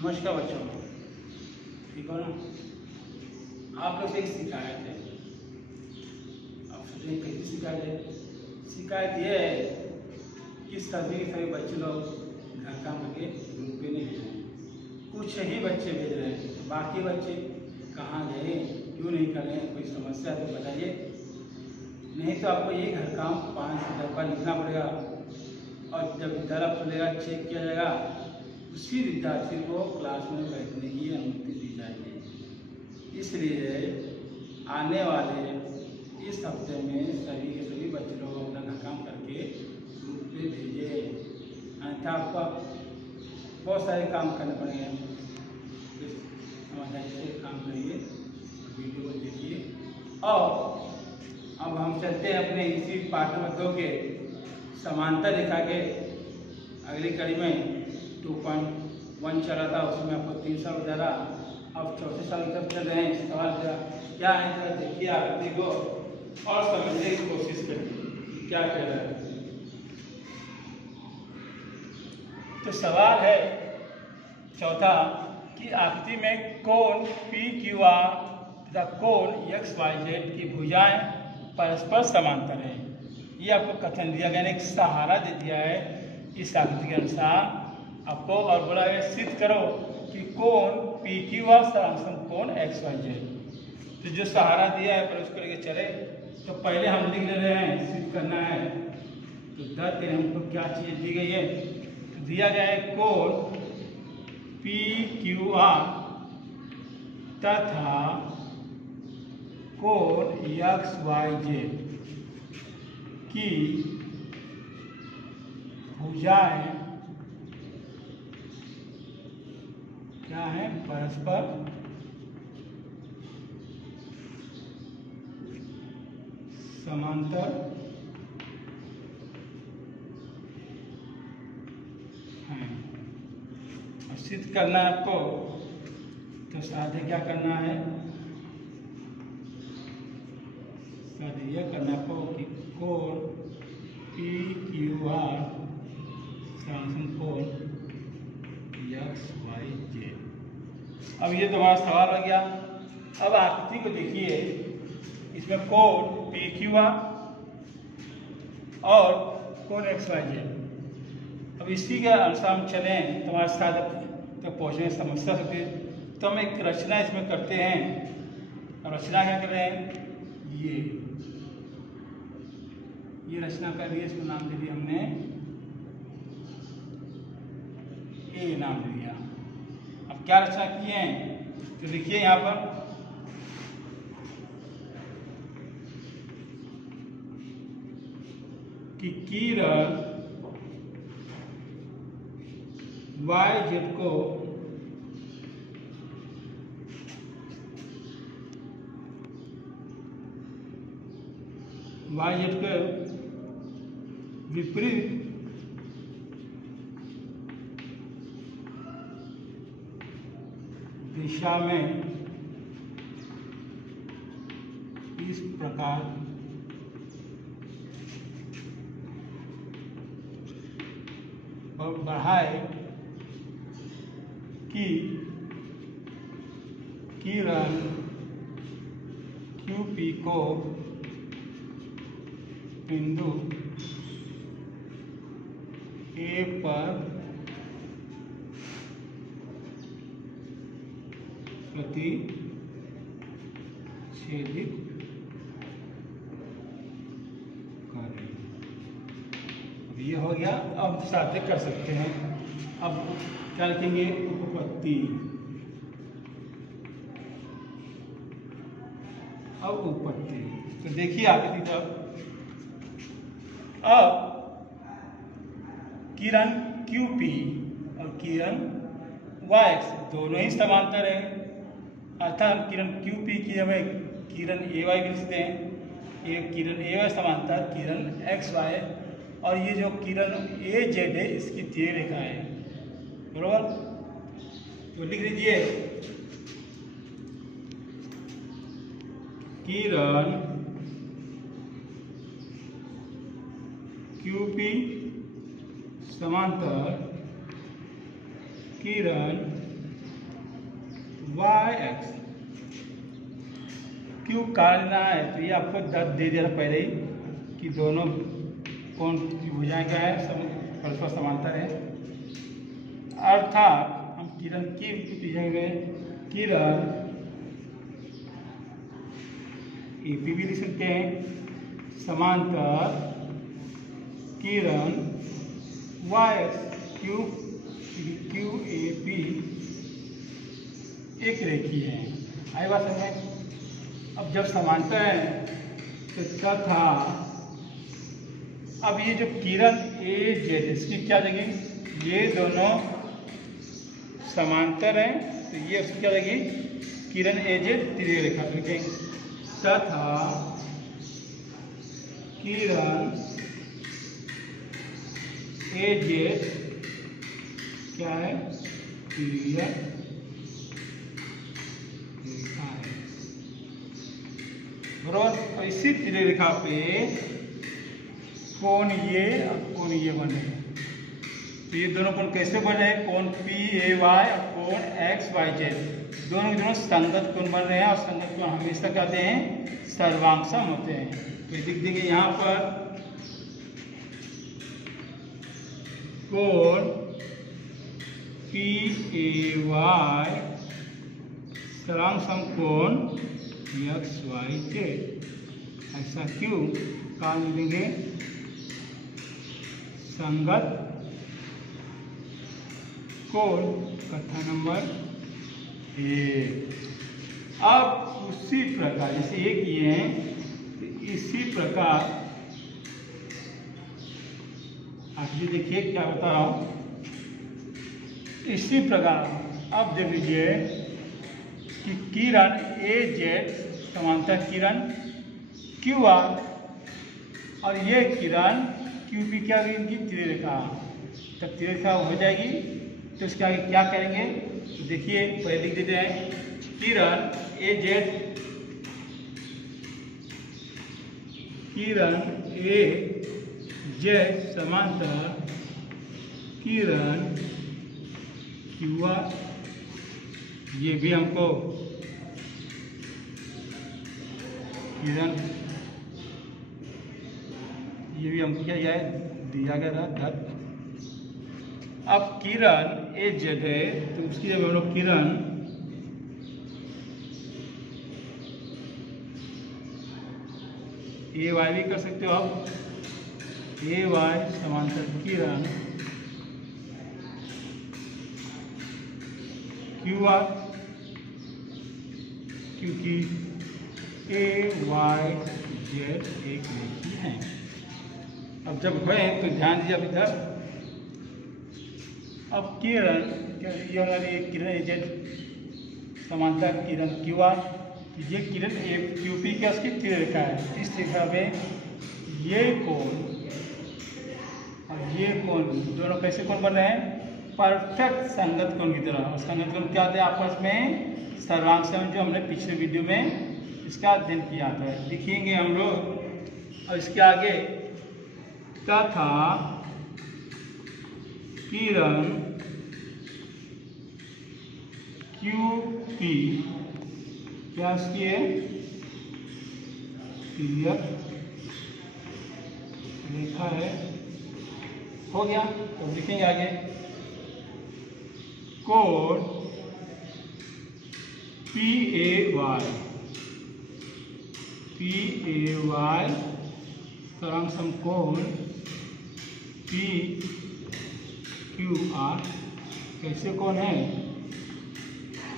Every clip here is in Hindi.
नमस्कार बच्चों, ठीक हो ना। आप लोग से एक शिकायत है। आप सोचेंगे कैसी शिकायत है? शिकायत ये है कि सभी के सभी बच्चे लोग घर काम करके ग्रुप पे नहीं भेज रहे हैं। कुछ ही बच्चे भेज रहे हैं, बाकी बच्चे कहाँ गए, क्यों नहीं कर रहे हैं? कोई समस्या तो बताइए। नहीं तो आपको ये घर काम 5 से 10 बार लिखना पड़ेगा और जब विद्यालय खुलेगा चेक किया जाएगा, उसी विद्यार्थी को क्लास में बैठने की अनुमति दी जाएगी। इसलिए आने वाले इस हफ्ते में सभी के सभी बच्चे लोग अपना घर काम करके ग्रुप पे भेजे, अन्यथा आपको बहुत सारे काम करने पड़ेंगे। समझदारी से काम करिए, वीडियो को देखिए। और अब हम चलते हैं अपने इसी पाठ नंबर 2 के समांतर रेखा के अगली कड़ी में। 2.1 चला था, उसमें आपको 3 साल बता रहा। अब चौथे साल की तरफ चल रहे हैं। सवाल क्या है जरा देखिए आकृति को और समझने की कोशिश करिए क्या कह रहा है। तो सवाल है चौथा कि आकृति में कोण PQR तथा कोण XYZ की भुजाएं परस्पर समांतर हैं। ये आपको कथन दिया गया है, एक सहारा दे दिया है इस आकृति के अनुसार आपको, और बोला है सिद्ध करो कि कोण PQR सरासम कोण XYZ। तो जो सहारा दिया है पर उसको लेके चले, तो पहले हम लिख ले रहे हैं, सिद्ध करना है। तो दत्त हमको क्या चीज़ दी गई है? तो दिया गया है कोण PQR तथा कोण XYZ की भुजाएं क्या है? परस्पर समांतर हैं। और सिद्ध करना है आपको, तो साधे क्या करना है? साधे यह करना आपको कि कोण PQR सरासम कोण XYZ। अब ये तुम्हारा सवाल हो गया। अब आकृति को देखिए, इसमें कोण PQR और कोण XYZ। अब इसी के अनुसार हम चलें, तुम्हारे साथ तक पहुँचने में समस्या होती है, तो हम एक रचना इसमें करते हैं। और रचना क्या कर रहे हैं? ये रचना कर रही है, इसको नाम दे दिया हमने ए, नाम दे दिया। अब क्या रचना किए हैं? तो देखिए यहाँ पर कि किरण YZ को विपरीत दिशा में इस प्रकार बढ़ाए कि किरण QP को बिंदु A पर प्रतिच्छेदित करें। ये हो गया। अब साध्य कर सकते हैं। अब क्या लिखेंगे? उपपत्ति। अब उपपत्ति तो देखिए आकृति तक। अब किरण QP और किरण YX दोनों ही समांतर हैं, अर्थात किरण QP की हमें किरण AY भी लिखते हैं। ये किरण AY समांतर किरण XY, और ये जो किरण AZ है इसकी त्यय रेखा है, बरोबर। तो लिख लीजिए किरण QP समांतर किरण वाई एक्स। क्यों कारण है, तो ये आपको दे दिया था पहले ही कि दोनों कोण की भुजाएं क्या है, परस्पर समांतर है। अर्थात हम किरण की लिखेंगे, किरण AP भी लिख सकते हैं, समांतर किरण वाई एक्स QAP एक रेखी है। आई बात समझ में? अब जब समांतर है तो तथा अब ये जो किरण AZ इसकी क्या लगेगी, ये दोनों समांतर हैं तो ये उसकी क्या लगेगी, किरण AZ तिर्यक रेखा लिखेंगे, तथा किरण AZ क्या है, तिर्यक रेखा है। बराबर। तो इसी तिर्यक रेखा पे कोण ये और कोण ये बने, तो ये दोनों कोण कैसे बने, कोण PAY और कोण XYZ दोनों संगत कोण बन रहे हैं, और संगत कोण हमेशा कहते हैं सर्वांगसम होते हैं। तो लिख देंगे यहाँ पर कोण PAY सर्वांगसम कोण XYZ। ऐसा क्यों, कारण देंगे संगत कोण। कथा नंबर 1। अब उसी प्रकार जैसे ये किए हैं, तो इसी प्रकार आप ये देखिए क्या बता रहा हूं, इसी प्रकार अब देख लीजिए कि किरण AZ समांतर किरण QR और ये किरण QP क्या होगी, इनकी तिर्यरेखा। तब तिर्यरेखा हो जाएगी तो इसके आगे क्या करेंगे, तो देखिए पहले लिख देते हैं, किरण AZ समांतर किरण QR। ये भी हमको किरण, ये भी हमको क्या दिया गया था। अब किरण AZ है तो उसकी जगह हम लोग किरण AY भी कर सकते हो। अब AY समांतर किरण QR, क्योंकि AYZ एक रेखी है। अब जब हुए तो ध्यान दीजिए इधर, अब किरण ये हमारी किरण AZ समांतर किरण QR, ये किरण QP क्या उसकी तिर्यरेखा है। इस रेखा में ये कोण और ये कोण दोनों कैसे कोण बन रहे हैं, परफेक्ट संगत कोण की तरह। और संगत कोण क्या होते हैं आपस में, सर्वांगसम, जो हमने पिछले वीडियो में इसका अध्ययन किया था, लिखेंगे हम लोग। और इसके आगे तथा किरण QP क्या उसकी है, तिर्यक रेखा है। हो गया, तो लिखेंगे आगे कोण PAY सर्वांगसम कोण PQR कैसे कोण है,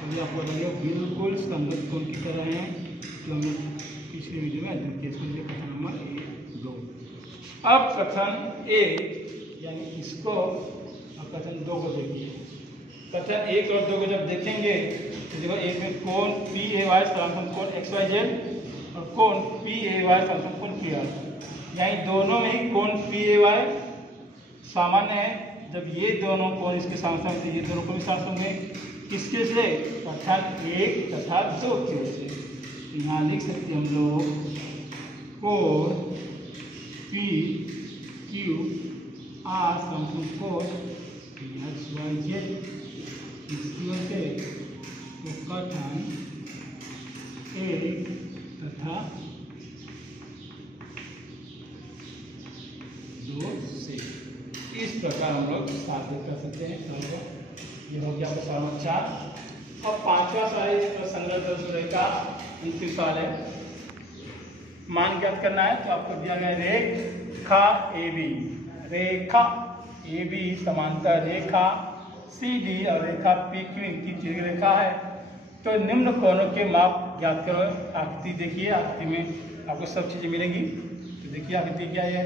अभी आपको बताइए, बिल्कुल संगत कोण की तरह है जो हमने पिछले वीडियो में अध्ययन किया। इसमें कथन नंबर 2। अब कथन 1 यानी इसको और कथन 2 को देखिए। कथन 1 और 2 को जब देखेंगे तो देखो, एक में कोण PAY सर्वांगसम कोण XYZ और कोण PAY सर्वांगसम कोण QR, यानी दोनों में ही कोण PAY सामान्य है। जब ये दोनों कोण इसके सामने थे, ये दोनों कोण सामने होंगे किसके से, कथन 1 तथा 2 की ओर से। यहाँ लिख सकते हम लोग कोण PQR समकोण कोण XYZ इसकी ओर से, तो सवाल हम लोग साथ में कर सकते हैं। तो ये हो गया आपका सवाल नंबर 4। अब 5वां सवाल है संग्रह रेखा अंतिम सवाल है। मान ज्ञात करना है। तो आपको दिया गया रेखा AB, रेखा AB समांतर रेखा CD और रेखा PQ इनकी तिर्यक रेखा है। तो निम्न कोणों के माप ज्ञात करो। आकृति देखिए, आकृति में आपको सब चीजें मिलेंगी। तो देखिए आकृति क्या है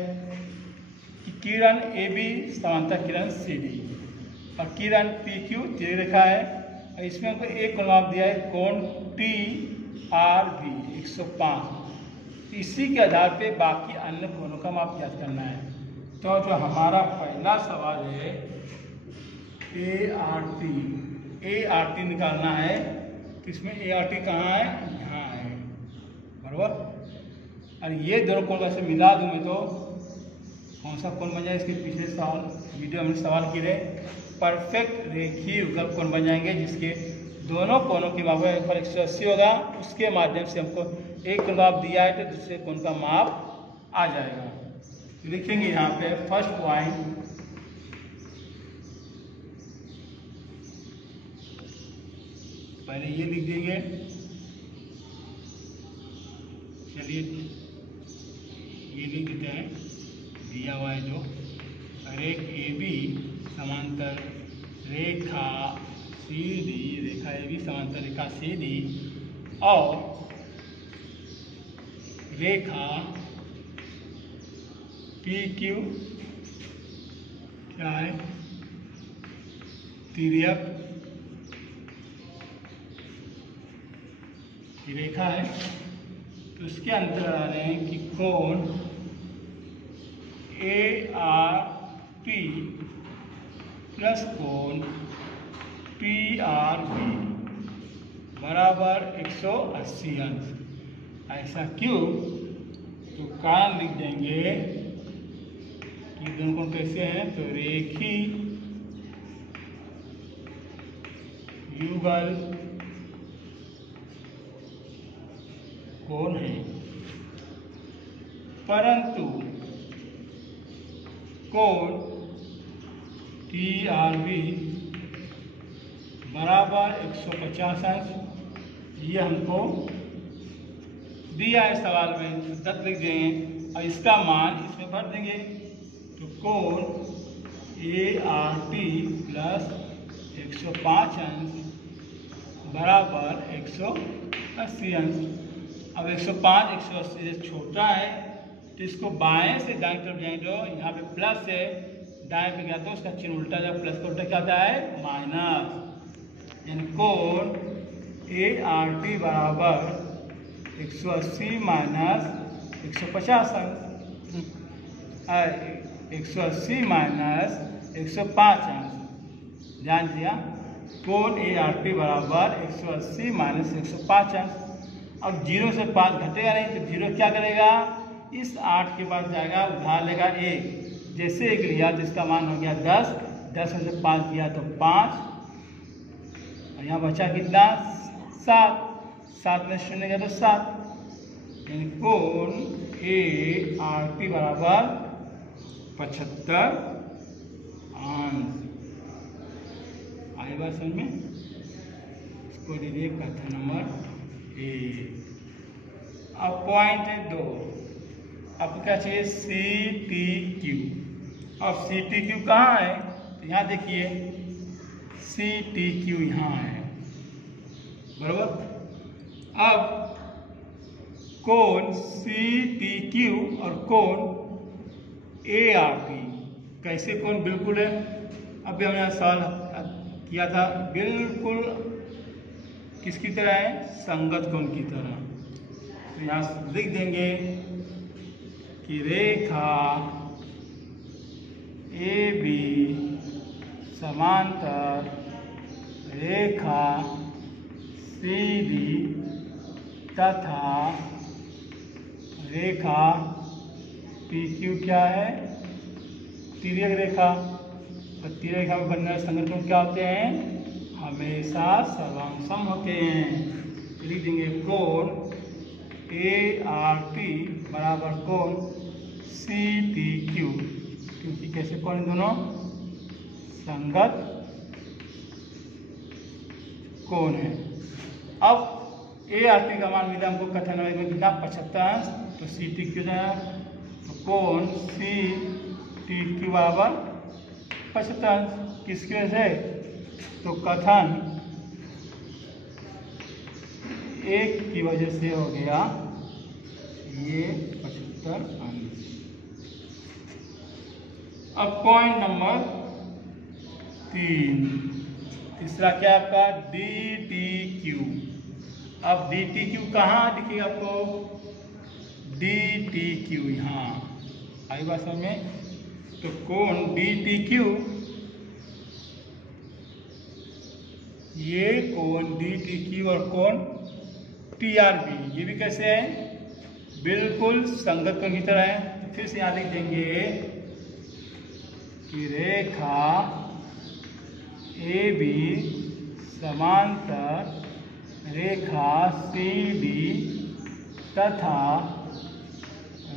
कि किरण AB समांतर किरण CD और किरण PQ तिर्यक रेखा है। और इसमें हमको एक कोण माप दिया है, कोण TRB 105। इसी के आधार पे बाकी अन्य कोणों का माप ज्ञात करना है। तो जो हमारा पहला सवाल है ART निकालना है। तो इसमें ART कहाँ है? यहाँ है, बराबर। और ये दोनों कोण वैसे मिला दूँ मैं तो कौन सा कोण बन जाए? इसके पिछले सवाल वीडियो में सवाल किए परफेक्ट रेखीय युगल कोण बन जाएंगे, जिसके दोनों कोणों की माप पर 180 होगा। उसके माध्यम से हमको एक कोण माप दिया है तो दूसरे कोण का माप आ जाएगा। लिखेंगे यहाँ पे फर्स्ट पॉइंट पहले ये लिख देंगे। चलिए ये लिख देते हैं, दिया हुआ है जो रेख AB समांतर रेखा CD, रेखा AB समांतर रेखा CD और रेखा PQ क्या है? तिर्यक रेखा है। तो इसके अंतर आ रहे हैं कि कोण ART प्लस कोण PRB बराबर 180 अंश। ऐसा क्यों? तो कारण लिख देंगे कि दोनों कोण कैसे हैं। तो रेखीय युगल कोण है, परंतु कोण TRB बराबर 150 अंश। ये हमको दिया है सवाल में, तो 10 लिख देंगे और इसका मान इसमें भर देंगे। तो कोण ART प्लस 105 अंश बराबर 180 अंश। अब 105 180 से छोटा है तो इसको बाएं से दाएं तरफ जाएंगे। तो यहाँ पे प्लस है, दाएं पे गया तो उसका चिन्ह उल्टा जाए, प्लस का उल्टा क्या होता है? माइनस। यानी कोण ART बराबर 180 माइनस 150 अंश, 180 माइनस 105 अंश। ध्यान दिया, कोण ART बराबर 180 माइनस 105 अंश। अब 0 से 5 घटेगा नहीं तो 0 क्या करेगा? इस 8 के बाद जाएगा, उधार लेगा 1। जैसे 1 लिया तो इसका मान हो गया 10, 10 में से 5 दिया तो 5 और यहाँ बचा कितना? 7, 7 में 0 गया तो 7। यानी कोण ART बराबर 75 अंश। आए बात समझ में? इसको दीजिए कथन नंबर A। अब पॉइंट है 2। आपको क्या चाहिए? CTQ। अब CTQ कहाँ है? तो यहाँ देखिए CTQ यहाँ है, बराबर। अब कोण CTQ और कोण ART कैसे कोण बिल्कुल है? अभी हमने सवाल किया था, बिल्कुल किसकी तरह है? संगत कोण की तरह। तो यहाँ लिख देंगे कि रेखा AB समांतर रेखा CD तथा रेखा PQ क्या है? तिर्यक रेखा। तो तिर्यक रेखा में बनने वाले संगत कोण क्या होते हैं? हमेशा सर्वांगसम होते हैं। लिख देंगे कोण ART बराबर कोण CTQ, क्योंकि कैसे कोण दोनों संगत कोण है। अब ए आर टी का मान मिला हमको कथन में कितना 75 अंश, तो सी टी क्यू जाए तो कोण सी टी क्यू बराबर 75 अंश। किसकी वजह से, तो कथन एक की वजह से हो गया ये 75 अंश। अब पॉइंट नंबर 3, तीसरा क्या आपका डी टी क्यू। अब डी टी क्यू कहाँ दिखेगा आपको, डी टी क्यू यहाँ आई बात समझ में। तो कोण डी टी क्यू, ये कोण डी टी क्यू और कोण टी आर बी, ये भी कैसे है, बिल्कुल संगत कोण की तरह है। तो फिर से यहाँ लिख देंगे कि रेखा ए बी समांतर रेखा सी डी तथा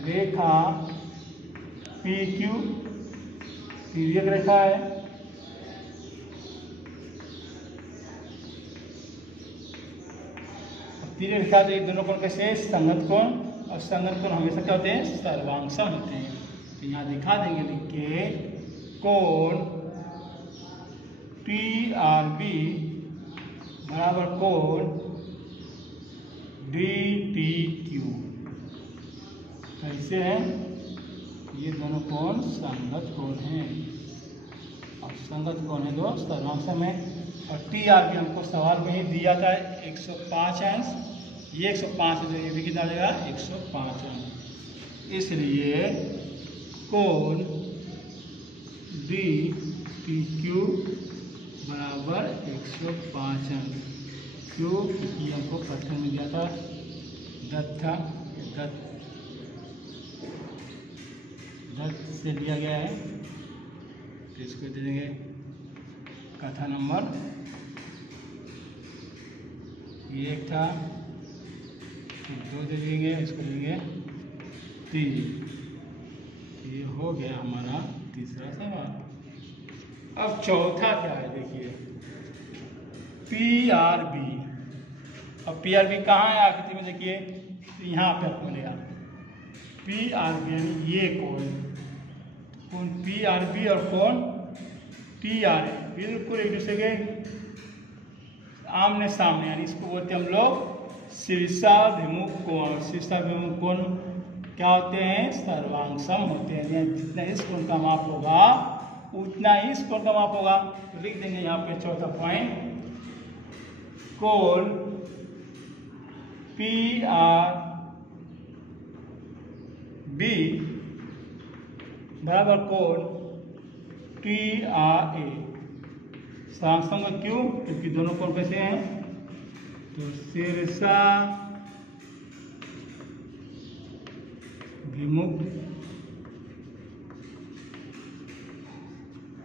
रेखा पी क्यू, तिर्यक रेखा है। तिर्यक रेखा तो एक दोनों कोण कैसे, संगत कोण, और संगत कोण हमेशा क्या होते हैं, सर्वांगसम होते हैं। तो यहाँ दिखा देंगे लिख के कोण टी आर बी बराबर कोण डी टी क्यू। कैसे हैं, ये दोनों कोण संगत कोण हैं, और संगत कोण है दो सर्वांगसम है। और टी आर बी हमको सवाल में ही दिया था 105 अंश, ये 105 है, ये भी कितना आ जाएगा 105 अंश। इसलिए कोण डी टी क्यू बराबर 105 अंश। क्यों, क्योंकि हमको प्रश्न में दिया था दत्त से लिया गया है। तो इसको दे देंगे कथा नंबर, ये एक था, 2 दे देंगे, इसको देंगे 3। ये हो गया हमारा तीसरा सवाल। अब चौथा क्या है देखिए, पी आर बी। अब पी आर बी कहाँ है आकृति में देखिए, यहाँ पे आपको मिलेगा पी आर बी, यानी ये कोण पी आर बी और कोण टी आर ए बिल्कुल एक दूसरे के आमने सामने, यानी इसको बोलते हैं हम लोग शीर्षाभिमुख कोण। शीर्षाभिमुख कोण क्या होते हैं, सर्वांगसम होते हैं। जितना इस कोण का माप होगा उतना ही इस कोण का माप होगा। तो लिख देंगे यहाँ पे चौथा पॉइंट, कोण पी आर बी बराबर कोण टी आर ए। सर्वांगसम क्यों, क्योंकि दोनों कोण कैसे हैं, तो शीर्षा विमुख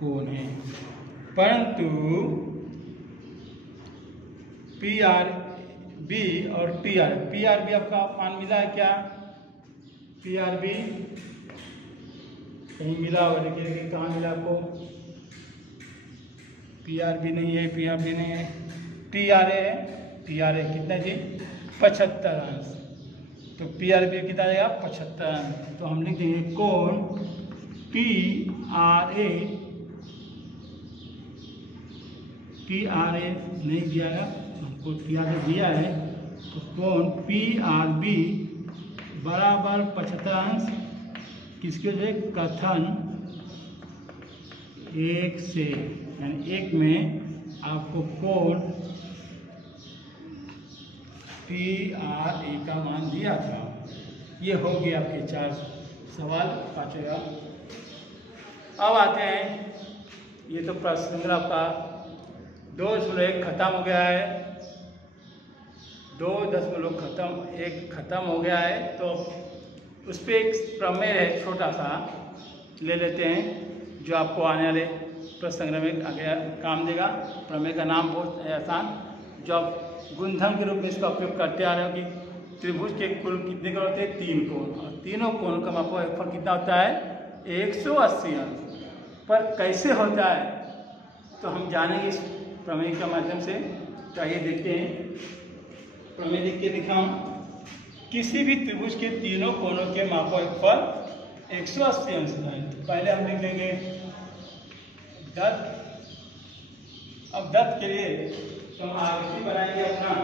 कोण है। परंतु पी आर बी और टी आर बी आपका मान मिला है क्या, पी आर बी कहीं मिला होगा, देखिए कहाँ मिला आपको, पी आर बी नहीं है, पी आर बी नहीं है, टी आर ए है। टी आर ए कितना जी 75 अंश। तो पी आर बी कितना आएगा 75 अंश। तो हम लिख देंगे कोण टी आर ए नहीं दिया है, हमको टी आर ए दिया है। तो कोण पी आर बी बराबर 75 अंश, किसके वजह, कथन एक से, यानी एक में आपको कोण टी आर ए का मान दिया था। ये हो गया आपके 4 सवाल, पाँचवें। अब आते हैं, ये तो प्रश्न आपका 2.1 खत्म हो गया है, 2.1 खत्म हो गया है। तो उस पर एक प्रमेय है छोटा सा, ले लेते हैं, जो आपको आने वाले प्रश्न संग्रह में आगे काम देगा। प्रमेय का नाम बहुत आसान, जो आप गुणधर्म के रूप में इसका उपयोग करते आ रहे हो कि त्रिभुज के कुल कितने कोण होते हैं, 3 कोण, और तीनों कोण का मापा कितना होता है 180 अंश। पर कैसे होता है, तो हम जानेंगे इस प्रमेय के माध्यम से। तो आइए देखते हैं। प्रमेय लिख के दिखाऊं। किसी भी त्रिभुज के तीनों कोनों के मापोफल 180 अंश है। तो पहले हम लिख लेंगे दत्त। अब दत्त के लिए तो हम आकृति बनाएंगे अपना।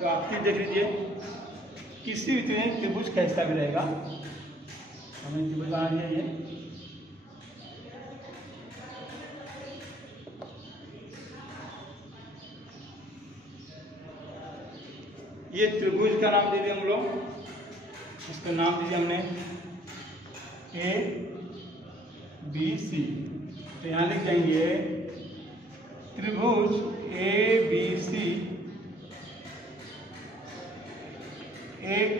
तो आकृति देख लीजिए। किसी भी त्रिभुज कैसा भी रहेगा, हमें त्रिभुज बना लिया। ये त्रिभुज का नाम दे दिया हम लोग। इसका नाम दीजिए हमने ABC। तो यहाँ लिख देंगे त्रिभुज ABC एक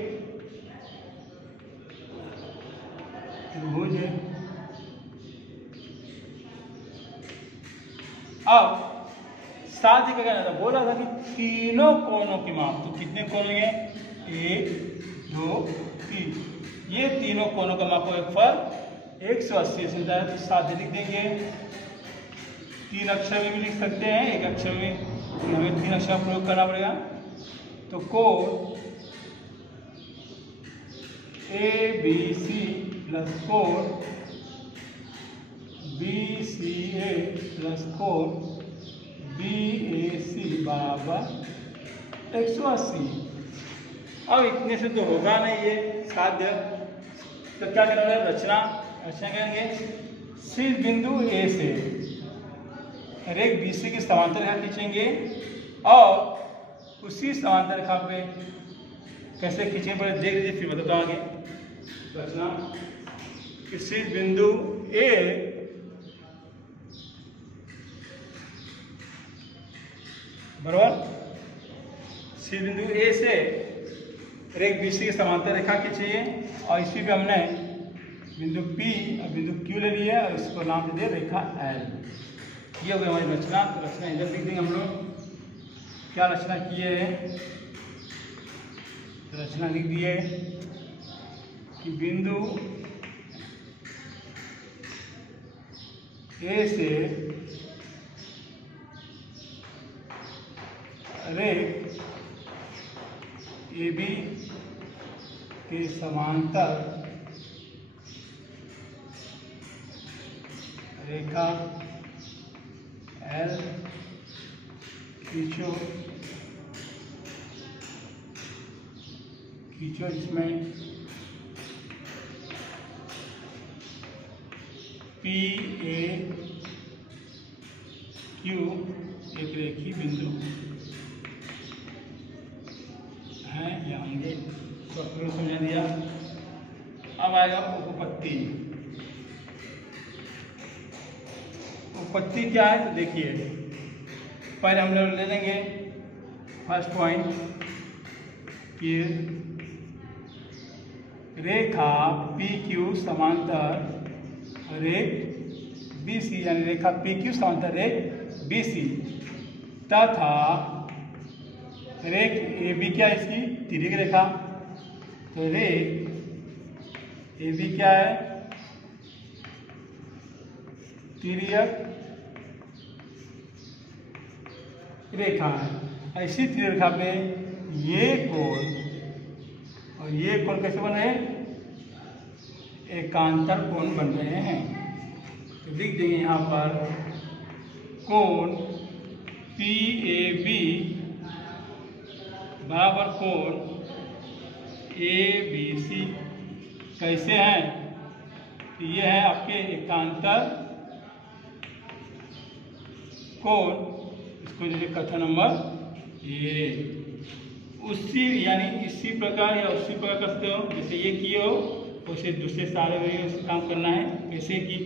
त्रिभुज है। अब साथ ही क्या कहना था, बोला था कि तीनों कोनों की माप। तो कितने कोण हैं? 1 2 3। ये तीनों कोनों का मापोफल 180 से है। तो साथ ही लिख देंगे। 3 अक्षर में भी लिख सकते हैं, 1 अक्षर में हमें 3 अक्षर प्रयोग करना पड़ेगा। तो कोण ABC प्लस कोण BCA प्लस कोण BAC बराबर 180। अब इतने से तो होगा नहीं ये साध्य। तो क्या करना है? रचना करेंगे। शीर्ष बिंदु A से रेख BC की समांतर रेखा खींचेंगे और उसी समांतर रेखा पे कैसे खींचेंगे पहले देख लीजिए, फिर बताता हूं आगे। रचना कि शीर्ष बिंदु A बराबर शीर्ष बिंदु A से रेख BC की समांतर रेखा खींचिए और इसी पे हमने बिंदु P और बिंदु Q ले लिया और इसको नाम दे दिया रेखा L। ये हो गई हमारी रचना। तो रचना इधर लिख देंगे हम लोग। क्या रचना किए है? रचना लिख दिए कि बिंदु A से रेख AB के समांतर रेखा L खींचो जिसमें PAQ एक रेखी बिंदु है या होंगे। तो समझा दिया। अब आएगा उपपत्ति। उपपत्ति क्या है? तो देखिए, पहले हम लोग ले लेंगे फर्स्ट पॉइंट कि रेखा PQ समांतर रेख BC, यानी रेखा PQ समांतर रेख BC तथा रेख AB क्या है? इसकी तिर्यक रेखा। तो रेख AB क्या है? तिर्यक रेखा है। ऐसी तिर्यक रेखा पे ये कोण और ये कोण कैसे बन रहे हैं? एकांतर कोण बन रहे हैं। तो लिख देंगे यहाँ पर कोण PAB बराबर कोण ABC। कैसे हैं? तो ये है आपके एकांतर कोण। इसको जैसे कथन नंबर A। उसी यानी इसी प्रकार या उसी प्रकार कर सकते हो। जैसे ये किए हो उसे दूसरे सारे काम करना है। जैसे कि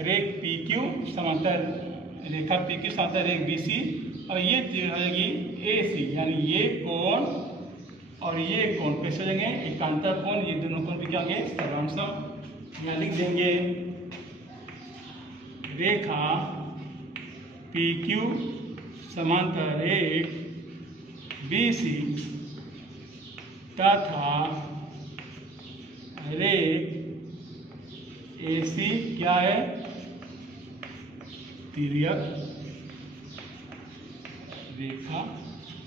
रेख PQ समांतर रेखा PQ समांतर रेख BC और ये हो जाएगी AC, यानी ये कोण और ये कोण कैसे हो जाएंगे? एकांतर कोण। ये दोनों कोण भी क्या होंगे? सर्वांशम। यहाँ लिख देंगे रेखा PQ समांतर रेख BC तथा रेख AC क्या है? तिर्यक रेखा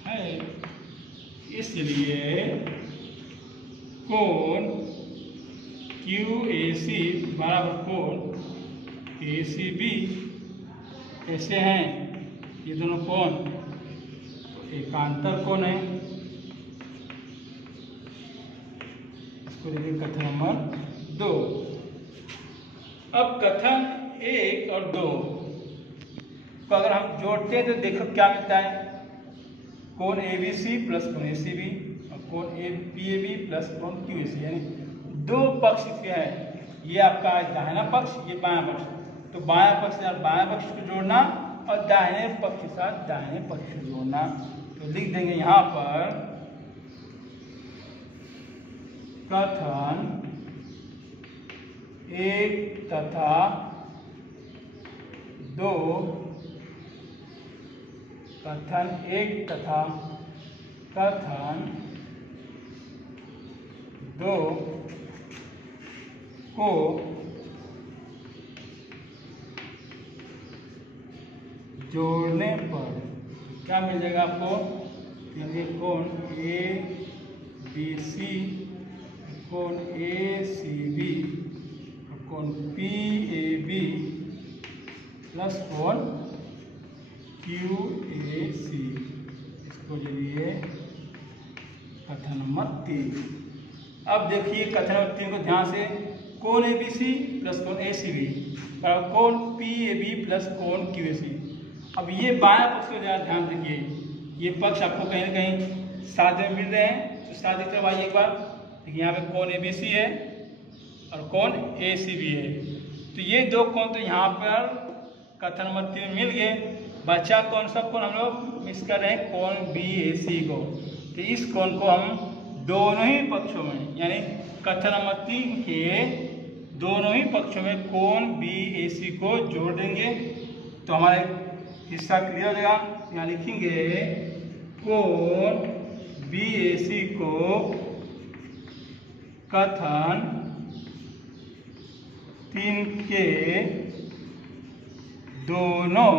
है, इसलिए कोण QAC बराबर कोण ACB कैसे हैं ये दोनों कोण? एकांतर कोण है। इसको देखिए कथन नंबर 2। अब कथन 1 और 2 को अगर हम जोड़ते हैं तो देखो क्या मिलता है। कोण ABC प्लस कोण ACB और कोण PAB प्लस कोण QAC, यानी दो पक्ष के हैं। ये आपका दाहिना पक्ष, ये बायां पक्ष। तो बायां पक्ष और बायां पक्ष को जोड़ना और दाहिने पक्ष के साथ दाहिने पक्ष को जोड़ना। तो लिख देंगे यहाँ पर कथन 1 तथा 2, कथन 1 तथा कथन 2 को जोड़ने पर क्या मिल जाएगा आपको? यानी कोण ABC, कोण ACB, कोण PAB प्लस कोण QAC। इसको लिए कथन नंबर 3। अब देखिए कथन नंबर 3 को ध्यान से। कोण ABC प्लस कोण ACB बराबर कोण PAB प्लस कोण QAC। अब ये बायां पक्ष को ध्यान देखिए, ये पक्ष आपको कहीं ना कहीं साथ में मिल रहे हैं। तो साथ ही तरफ आइए एक बार, देखिए यहाँ पे कोण ABC है और कोण ACB है। तो ये दो कोण तो यहाँ पर कथन नंबर 3 मिल गए। बचा कौन सा कोण? हम लोग मिस कर रहे हैं कोण BAC को। तो इस कोण को हम दोनों ही पक्षों में, यानी कथन नंबर 3 के दोनों ही पक्षों में कोण BAC को जोड़ देंगे तो हमारे हिस्सा क्लियर हो जाएगा। यहाँ लिखेंगे कोण BAC को कथन 3 के दोनों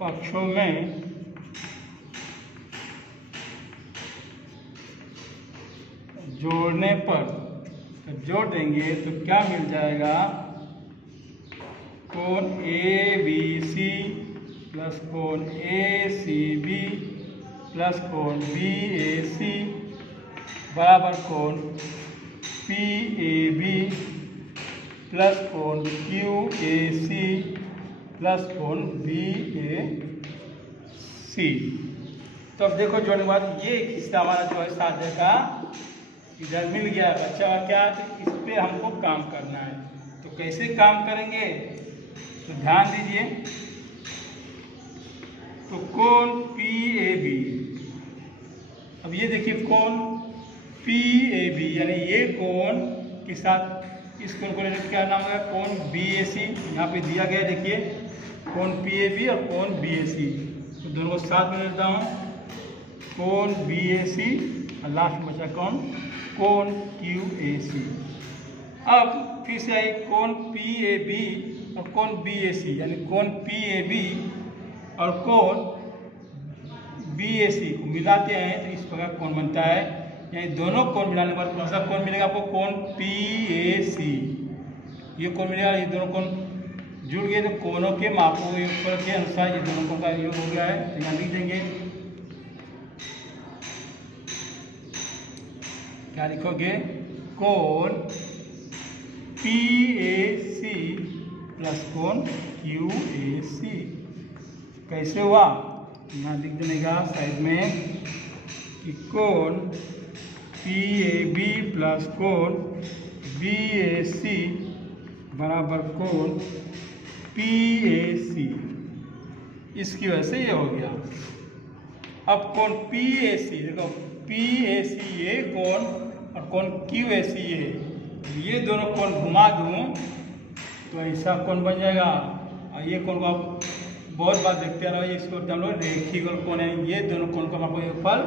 पक्षों में जोड़ने पर, जोड़ देंगे तो क्या मिल जाएगा? कोण ABC प्लस कोण ACB प्लस कोण BAC बराबर कोण PAB प्लस कोण QAC प्लस कोण BAC। तो अब देखो जोड़ने के बाद ये हिस्सा हमारा जो है साधे का इधर मिल गया। बच्चा क्या? इस पे हमको काम करना है। तो कैसे काम करेंगे तो ध्यान दीजिए। तो कोण PAB, अब ये देखिए कोण PAB यानी ये कोण के साथ इस कोण को लेकर क्या नाम है? कोण BAC। यहाँ पे दिया गया देखिए कोण PAB और कोण BAC। तो दोनों को साथ में लेता हूँ, कोण BAC और लास्ट बचा कोण QAC। अब फिर से आई कोण PAB और कोण BAC, यानी कोण PAB और कोण BAC को मिलाते हैं तो इस प्रकार कोण बनता है। यानी दोनों कोण मिलाने के बाद कौन सा कोण मिलेगा आपको? कोण PAC। ये कोण मिलेगा, ये दोनों कोण जुड़ गए तो कोणों के मापों के अनुसार ये दोनों कोण का योग हो गया है। तो यहाँ लिख देंगे, क्या लिखोगे? कोण PAC प्लस कोण QAC। कैसे हुआ? यहाँ लिख देने का साइड में कि कोण PAB प्लस कोण BAC बराबर कोण PAC। इसकी वजह से ये हो गया। अब कोण PAC देखो, PAC ये कोण और कोण QAC ये दोनों कोण घुमा दूं तो ऐसा कोण बन जाएगा। और ये कोण को आप बहुत बार देखते रहो, इसको हम लोग रेखीय कोण है। ये दोनों कोण को आपको ऊपर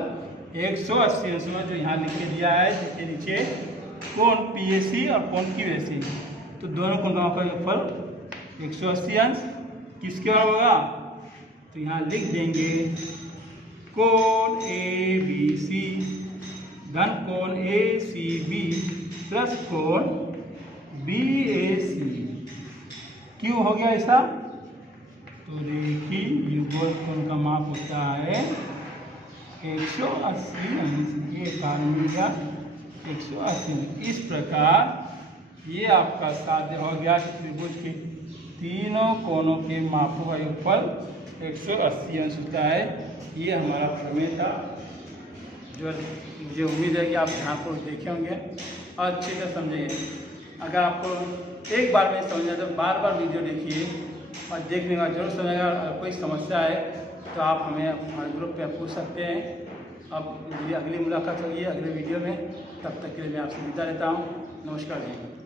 180 अंश में जो यहाँ लिख के दिया है, इसके नीचे कोण PAC और कोण QAC तो दोनों कोण का मापा फल 180 अंश किसके बराबर होगा? तो यहाँ लिख देंगे कोण ABC धन कोण ACB प्लस कोण BAC। क्यों हो गया ऐसा? तो रेखी युगल कोण का माप होता है 180 अंश, ये कारण मिलेगा 180। इस प्रकार ये आपका साध्य हो गया कि त्रिभुज के तीनों कोणों के मापों का योगफल 180 अंश होता है। ये हमारा प्रमेय था, जो मुझे उम्मीद है कि आप ध्यानपूर्वक देखे होंगे और अच्छे से समझेंगे। अगर आपको एक बार में समझना तो बार बार वीडियो देखिए और देखने के बाद जरूर समझेगा। अगर कोई समस्या है तो आप हमें हमारे ग्रुप पे पूछ सकते हैं। अब मेरी अगली मुलाकात होगी अगले वीडियो में, तब तक के लिए मैं आपसे विदा लेता हूँ। नमस्कार जी।